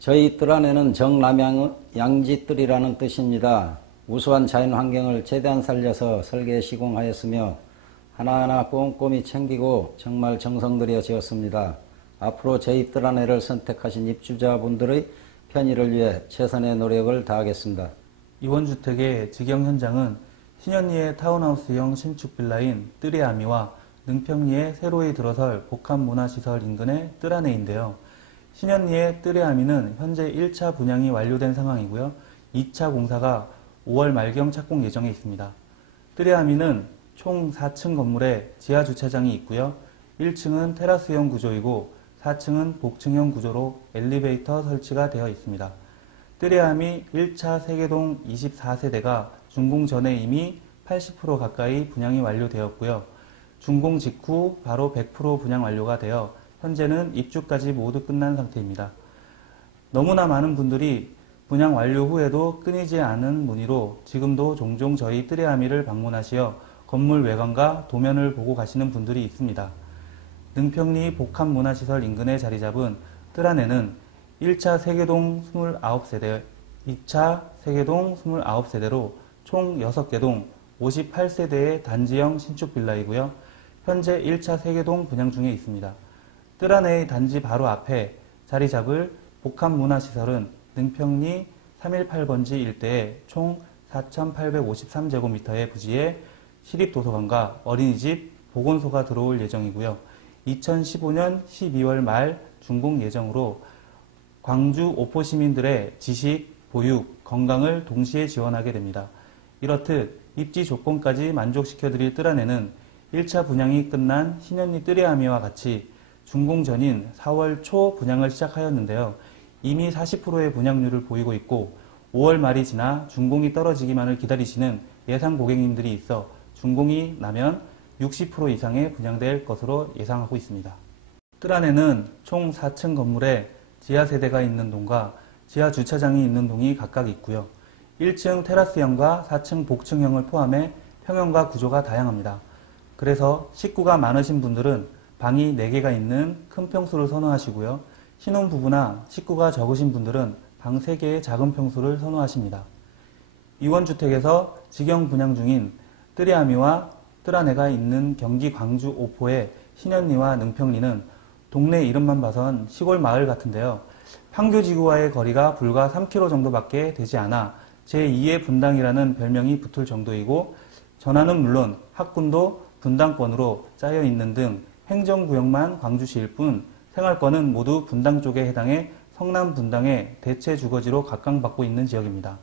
저희 뜰 안에는 정남양지뜰이라는 뜻입니다. 우수한 자연 환경을 최대한 살려서 설계 시공하였으며 하나하나 꼼꼼히 챙기고 정말 정성 들여 지었습니다. 앞으로 저희 뜰 안에를 선택하신 입주자분들의 편의를 위해 최선의 노력을 다하겠습니다. 이원 주택의 직영 현장은 신현리의 타운하우스형 신축 빌라인 뜰의아미와 능평리의 새로이 들어설 복합문화시설 인근의 뜰 안에인데요. 신현리의 뜰의아미는 현재 1차 분양이 완료된 상황이고요. 2차 공사가 5월 말경 착공 예정에 있습니다. 뜰의아미는 총 4층 건물에 지하 주차장이 있고요. 1층은 테라스형 구조이고 4층은 복층형 구조로 엘리베이터 설치가 되어 있습니다. 뜰의아미 1차 세계동 24세대가 준공 전에 이미 80% 가까이 분양이 완료되었고요. 준공 직후 바로 100% 분양 완료가 되어 현재는 입주까지 모두 끝난 상태입니다. 너무나 많은 분들이 분양 완료 후에도 끊이지 않은 문의로 지금도 종종 저희 뜰의아미를 방문하시어 건물 외관과 도면을 보고 가시는 분들이 있습니다. 능평리 복합문화시설 인근에 자리 잡은 뜰 안에는 1차 세계동 29세대, 2차 세계동 29세대로 총 6개 동 58세대의 단지형 신축 빌라이고요. 현재 1차 세계동 분양 중에 있습니다. 뜰 안의 단지 바로 앞에 자리 잡을 복합문화시설은 능평리 318번지 일대에 총 4,853제곱미터의 부지에 시립도서관과 어린이집, 보건소가 들어올 예정이고요. 2015년 12월 말 준공 예정으로 광주 오포 시민들의 지식, 보육, 건강을 동시에 지원하게 됩니다. 이렇듯 입지 조건까지 만족시켜드릴 뜰 안에는 1차 분양이 끝난 신현리 뜰의아미와 같이 준공 전인 4월 초 분양을 시작하였는데요. 이미 40%의 분양률을 보이고 있고 5월 말이 지나 준공이 떨어지기만을 기다리시는 예상 고객님들이 있어 준공이 나면 60% 이상의 분양될 것으로 예상하고 있습니다. 뜰 안에는 총 4층 건물에 지하 세대가 있는 동과 지하 주차장이 있는 동이 각각 있고요. 1층 테라스형과 4층 복층형을 포함해 평형과 구조가 다양합니다. 그래서 식구가 많으신 분들은 방이 4개가 있는 큰 평수를 선호하시고요. 신혼부부나 식구가 적으신 분들은 방 3개의 작은 평수를 선호하십니다. 이원주택에서 직영 분양 중인 뜰의아미와 뜰 안에가 있는 경기 광주 오포의 신현리와 능평리는 동네 이름만 봐선 시골 마을 같은데요. 판교지구와의 거리가 불과 3km 정도밖에 되지 않아 제2의 분당이라는 별명이 붙을 정도이고 전화는 물론 학군도 분당권으로 짜여 있는 등 행정구역만 광주시일 뿐 생활권은 모두 분당 쪽에 해당해 성남 분당의 대체 주거지로 각광받고 있는 지역입니다.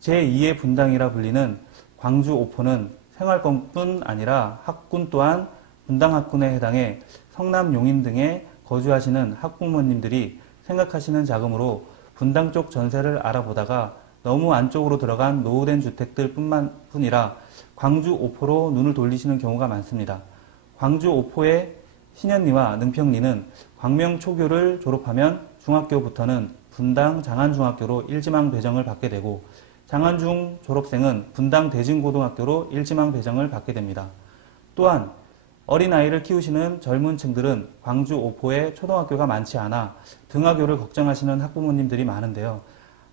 제2의 분당이라 불리는 광주 오포는 생활권뿐 아니라 학군 또한 분당 학군에 해당해 성남 용인 등에 거주하시는 학부모님들이 생각하시는 자금으로 분당 쪽 전세를 알아보다가 너무 안쪽으로 들어간 노후된 주택들 뿐이라 광주 오포로 눈을 돌리시는 경우가 많습니다. 광주 오포의 신현리와 능평리는 광명초교를 졸업하면 중학교부터는 분당 장안중학교로 1지망 배정을 받게 되고 장안중 졸업생은 분당 대진고등학교로 1지망 배정을 받게 됩니다. 또한 어린아이를 키우시는 젊은 층들은 광주 오포에 초등학교가 많지 않아 등하교를 걱정하시는 학부모님들이 많은데요.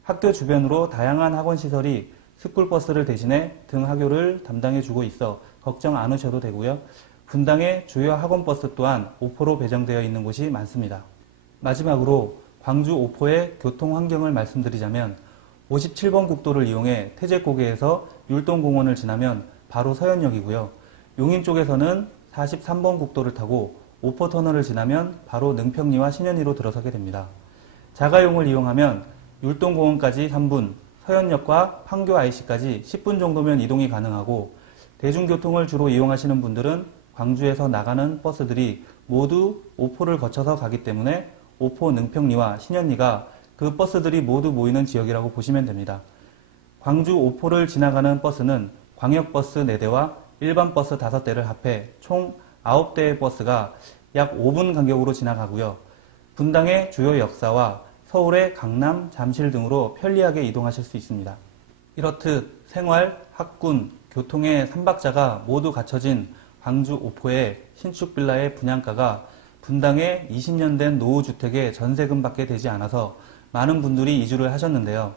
학교 주변으로 다양한 학원시설이 스쿨버스를 대신해 등하교를 담당해주고 있어 걱정 안 하셔도 되고요. 분당의 주요 학원버스 또한 오포로 배정되어 있는 곳이 많습니다. 마지막으로 광주 오포의 교통환경을 말씀드리자면 57번 국도를 이용해 태제고개에서 율동공원을 지나면 바로 서현역이고요. 용인 쪽에서는 43번 국도를 타고 오포터널을 지나면 바로 능평리와 신현리로 들어서게 됩니다. 자가용을 이용하면 율동공원까지 3분, 서현역과 판교 IC까지 10분 정도면 이동이 가능하고 대중교통을 주로 이용하시는 분들은 광주에서 나가는 버스들이 모두 오포를 거쳐서 가기 때문에 오포 능평리와 신현리가 그 버스들이 모두 모이는 지역이라고 보시면 됩니다. 광주 오포를 지나가는 버스는 광역버스 4대와 일반 버스 5대를 합해 총 9대의 버스가 약 5분 간격으로 지나가고요. 분당의 주요 역사와 서울의 강남, 잠실 등으로 편리하게 이동하실 수 있습니다. 이렇듯 생활, 학군, 교통의 3박자가 모두 갖춰진 광주 오포의 신축 빌라의 분양가가 분당의 20년 된 노후주택의 전세금밖에 되지 않아서 많은 분들이 이주를 하셨는데요.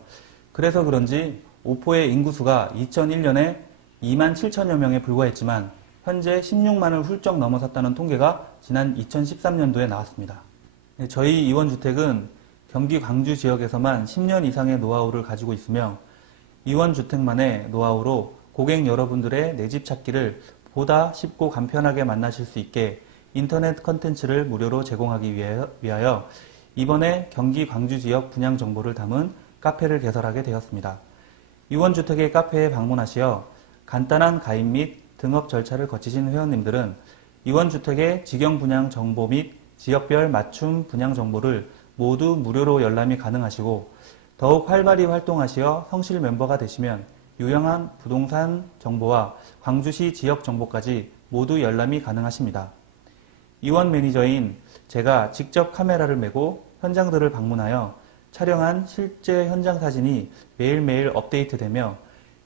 그래서 그런지 오포의 인구수가 2001년에 2만 7천여 명에 불과했지만 현재 16만을 훌쩍 넘어섰다는 통계가 지난 2013년도에 나왔습니다. 저희 이원주택은 경기 광주 지역에서만 10년 이상의 노하우를 가지고 있으며 이원주택만의 노하우로 고객 여러분들의 내 집 찾기를 보다 쉽고 간편하게 만나실 수 있게 인터넷 컨텐츠를 무료로 제공하기 위하여 이번에 경기 광주 지역 분양 정보를 담은 카페를 개설하게 되었습니다. 이원주택의 카페에 방문하시어 간단한 가입 및 등업 절차를 거치신 회원님들은 이원주택의 직영 분양 정보 및 지역별 맞춤 분양 정보를 모두 무료로 열람이 가능하시고 더욱 활발히 활동하시어 성실 멤버가 되시면 유용한 부동산 정보와 광주시 지역 정보까지 모두 열람이 가능하십니다. 이원 매니저인 제가 직접 카메라를 메고 현장들을 방문하여 촬영한 실제 현장 사진이 매일매일 업데이트되며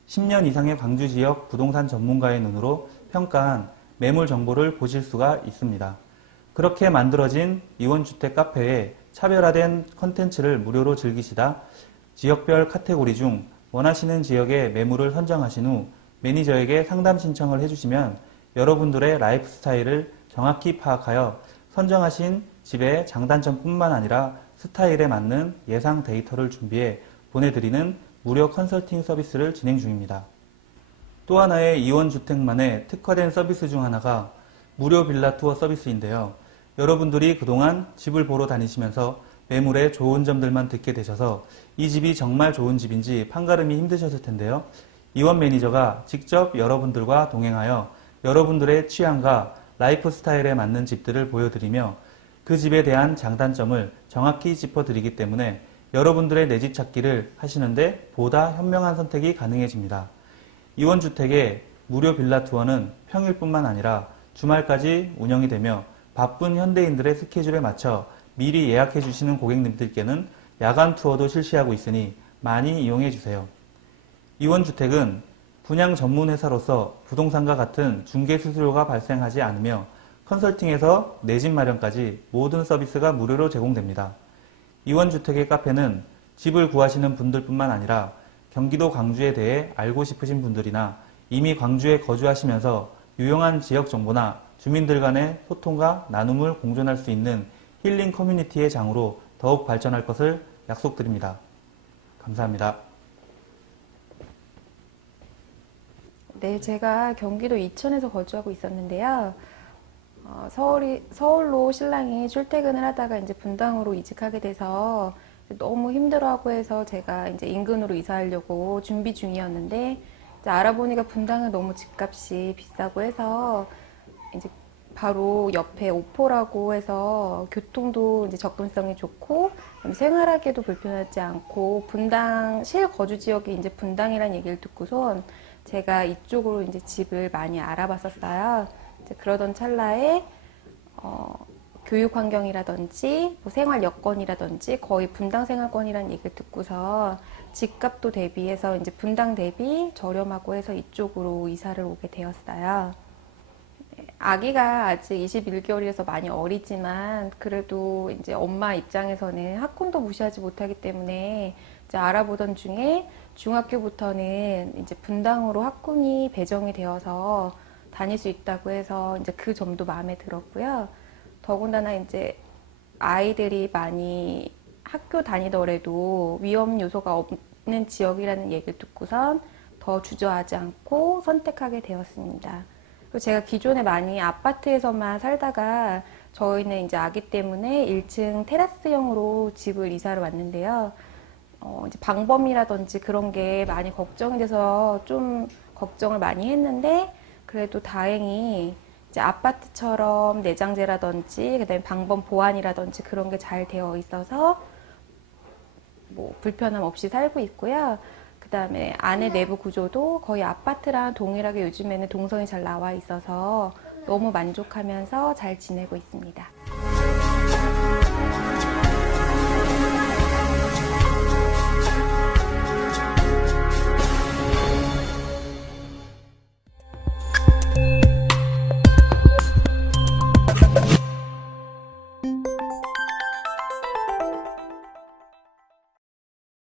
10년 이상의 광주 지역 부동산 전문가의 눈으로 평가한 매물 정보를 보실 수가 있습니다. 그렇게 만들어진 이원주택 카페에 차별화된 컨텐츠를 무료로 즐기시다 지역별 카테고리 중 원하시는 지역의 매물을 선정하신 후 매니저에게 상담 신청을 해주시면 여러분들의 라이프 스타일을 정확히 파악하여 선정하신 집의 장단점뿐만 아니라 스타일에 맞는 예상 데이터를 준비해 보내드리는 무료 컨설팅 서비스를 진행 중입니다. 또 하나의 이원주택만의 특화된 서비스 중 하나가 무료 빌라 투어 서비스인데요. 여러분들이 그동안 집을 보러 다니시면서 매물의 좋은 점들만 듣게 되셔서 이 집이 정말 좋은 집인지 판가름이 힘드셨을 텐데요. 이원 매니저가 직접 여러분들과 동행하여 여러분들의 취향과 라이프 스타일에 맞는 집들을 보여드리며 그 집에 대한 장단점을 정확히 짚어드리기 때문에 여러분들의 내 집 찾기를 하시는데 보다 현명한 선택이 가능해집니다. 이원주택의 무료 빌라 투어는 평일뿐만 아니라 주말까지 운영이 되며 바쁜 현대인들의 스케줄에 맞춰 미리 예약해 주시는 고객님들께는 야간 투어도 실시하고 있으니 많이 이용해 주세요. 이원주택은 분양 전문 회사로서 부동산과 같은 중개 수수료가 발생하지 않으며 컨설팅에서 내 집 마련까지 모든 서비스가 무료로 제공됩니다. 이원주택의 카페는 집을 구하시는 분들뿐만 아니라 경기도 광주에 대해 알고 싶으신 분들이나 이미 광주에 거주하시면서 유용한 지역 정보나 주민들 간의 소통과 나눔을 공존할 수 있는 힐링 커뮤니티의 장으로 더욱 발전할 것을 약속드립니다. 감사합니다. 네, 제가 경기도 이천에서 거주하고 있었는데요. 서울로 신랑이 출퇴근을 하다가 이제 분당으로 이직하게 돼서 너무 힘들어하고 해서 제가 이제 인근으로 이사하려고 준비 중이었는데 이제 알아보니까 분당은 너무 집값이 비싸고 해서 이제 바로 옆에 오포라고 해서 교통도 이제 접근성이 좋고 생활하기에도 불편하지 않고 분당 실거주 지역이 이제 분당이라는 얘기를 듣고선 제가 이쪽으로 이제 집을 많이 알아봤었어요. 이제 그러던 찰나에 교육 환경이라든지 뭐 생활 여건이라든지 거의 분당 생활권이라는 얘기를 듣고서 집값도 대비해서 이제 분당 대비 저렴하고 해서 이쪽으로 이사를 오게 되었어요. 아기가 아직 21개월이라서 많이 어리지만 그래도 이제 엄마 입장에서는 학군도 무시하지 못하기 때문에 이제 알아보던 중에 중학교부터는 이제 분당으로 학군이 배정이 되어서 다닐 수 있다고 해서 이제 그 점도 마음에 들었고요. 더군다나 이제 아이들이 많이 학교 다니더라도 위험 요소가 없는 지역이라는 얘기를 듣고선 더 주저하지 않고 선택하게 되었습니다. 그리고 제가 기존에 많이 아파트에서만 살다가 저희는 이제 아기 때문에 1층 테라스형으로 집을 이사를 왔는데요. 이제 방범이라든지 그런 게 많이 걱정이 돼서 좀 걱정을 많이 했는데 그래도 다행히 이제 아파트처럼 내장재라든지 그다음에 방범 보안이라든지 그런 게 잘 되어 있어서 뭐 불편함 없이 살고 있고요. 그다음에 안에 내부 구조도 거의 아파트랑 동일하게 요즘에는 동선이 잘 나와 있어서 너무 만족하면서 잘 지내고 있습니다.